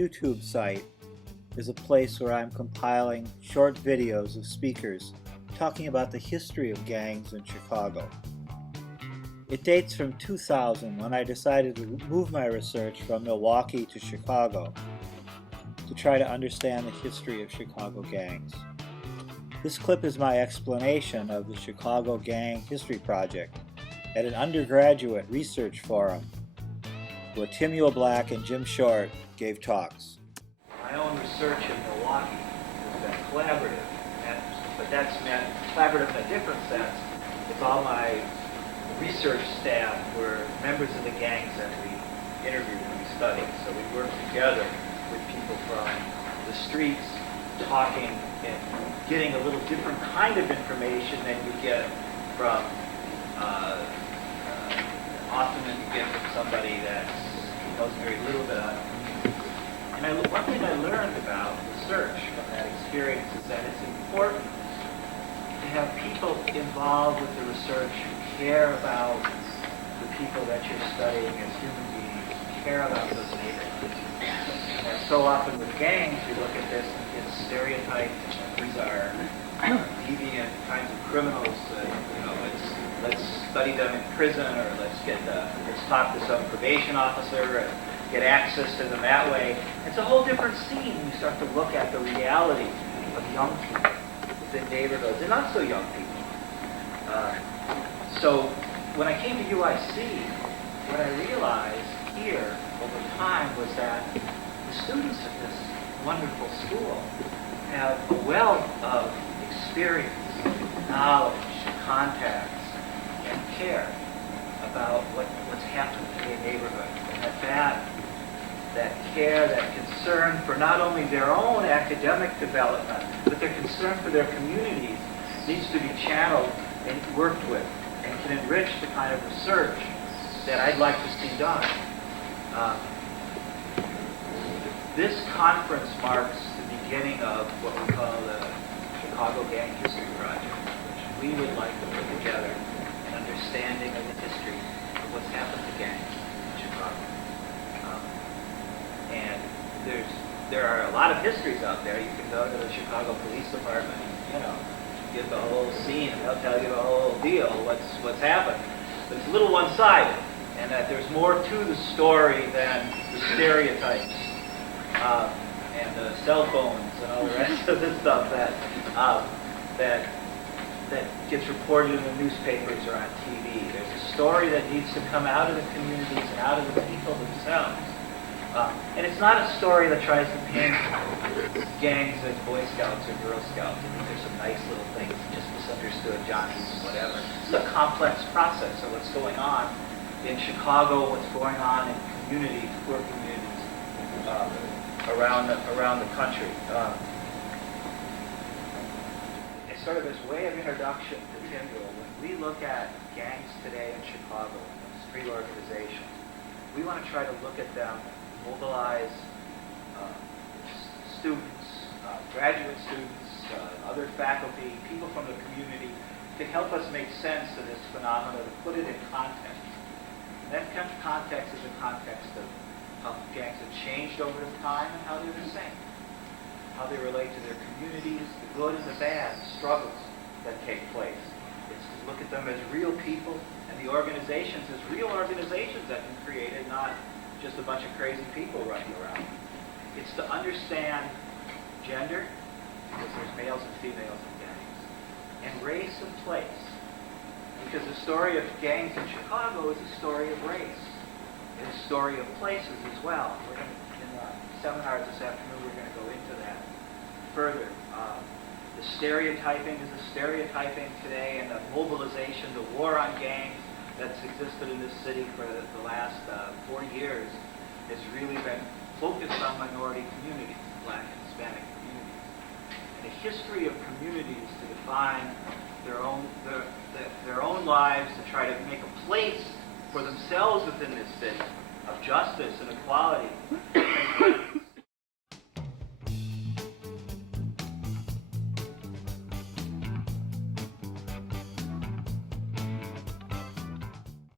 YouTube site is a place where I'm compiling short videos of speakers talking about the history of gangs in Chicago. It dates from 2000, when I decided to move my research from Milwaukee to Chicago to try to understand the history of Chicago gangs. This clip is my explanation of the Chicago Gang History Project at an undergraduate research forum where Tim Black and Jim Short gave talks. My own research in Milwaukee has been collaborative, but that's meant collaborative in a different sense. It's all my research staff were members of the gangs that we interviewed and we studied. So we worked together with people from the streets, talking and getting a little different kind of information than you get from often than you get from somebody that knows very little about it. And one thing I learned about research from that experience is that it's important to have people involved with the research who care about the people that you're studying as human beings, care about those neighborhoods. And so often with gangs, you look at this and get stereotyped. These are deviant kinds of criminals. Let's study them in prison, or let's talk to some probation officer and get access to them that way. It's a whole different scene when you start to look at the reality of young people within neighborhoods, and not so young people. So when I came to UIC, what I realized here over time was that the students of this wonderful school have a wealth of experience, knowledge, contacts, and care about what's happening in their neighborhood. And that care, that concern for not only their own academic development, but their concern for their communities needs to be channeled and worked with, and can enrich the kind of research that I'd like to see done. This conference marks the beginning of what we call the Chicago Gang History Project, which we would like to put together an understanding of the history of what's happened to gangs in Chicago. And there are a lot of histories out there. You can go to the Chicago Police Department and, get the whole scene, and they'll tell you the whole deal, what's happened. But it's a little one-sided, and that there's more to the story than the stereotypes and the cell phones and all the rest of the stuff that gets reported in the newspapers or on TV. There's a story that needs to come out of the communities and out of the people themselves. And it's not a story that tries to paint gangs as Boy Scouts or Girl Scouts. I think there's some nice little things, just misunderstood Johnnies and whatever. It's a complex process of what's going on in Chicago, what's going on in communities, poor communities around the country. It's sort of this way of introduction to Tyndall. When we look at gangs today in Chicago, street organizations, we want to try to look at them, mobilize students, graduate students, other faculty, people from the community, to help us make sense of this phenomenon, to put it in context. And that kind of context is a context of how gangs have changed over time and how they're the same. How they relate to their communities, the good and the bad, struggles that take place. It's to look at them as real people, and the organizations as real organizations that have been created, not just a bunch of crazy people running around. It's to understand gender, because there's males and females in gangs, and race and place, because the story of gangs in Chicago is a story of race. It's a story of places as well. We're going to, in the seminars this afternoon, we're going to go into that further. The stereotyping is a stereotyping today, and the mobilization, the war on gangs that's existed in this city for the last 40 years has really been focused on minority communities, Black and Hispanic communities. And a history of communities to define their own lives, to try to make a place for themselves within this city of justice and equality.